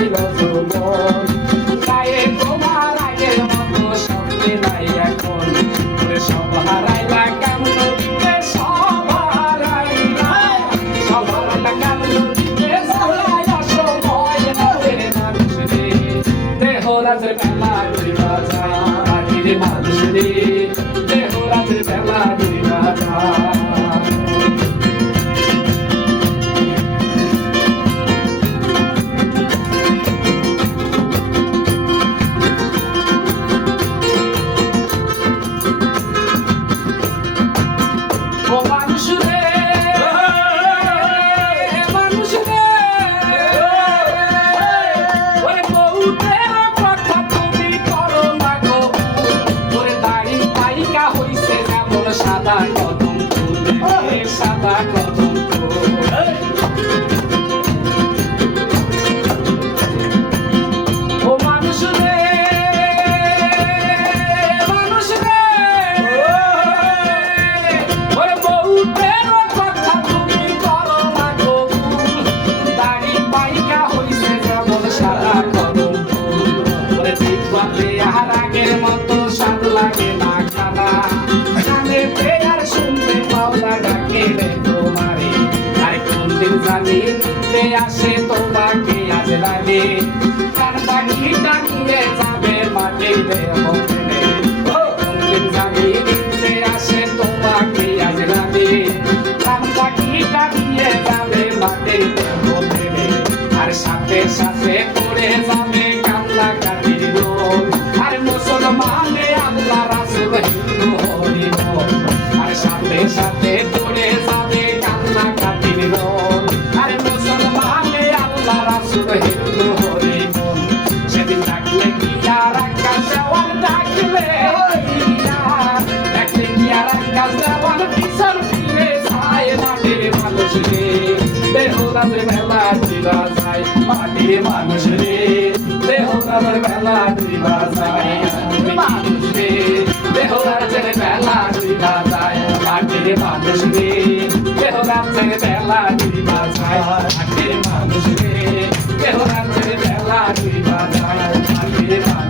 I love সাদা কত দেখতে আসে তোমাকে আজ লাগে তার ডাকি ডাকিয়ে যাবে মাটির দেহ রাতের বেলা দিবা যায় মাটির মানুষ রে। দেহ রাতের বেলা দিবা যায় মানুষ রে। দেহ রাতের বেলা দিবা যায় মাটির মানুষ রে। দেহ রাতের বেলা দিবা যায় মাটির মানুষ রে। দেহ রাতের বেলা দিবা যায়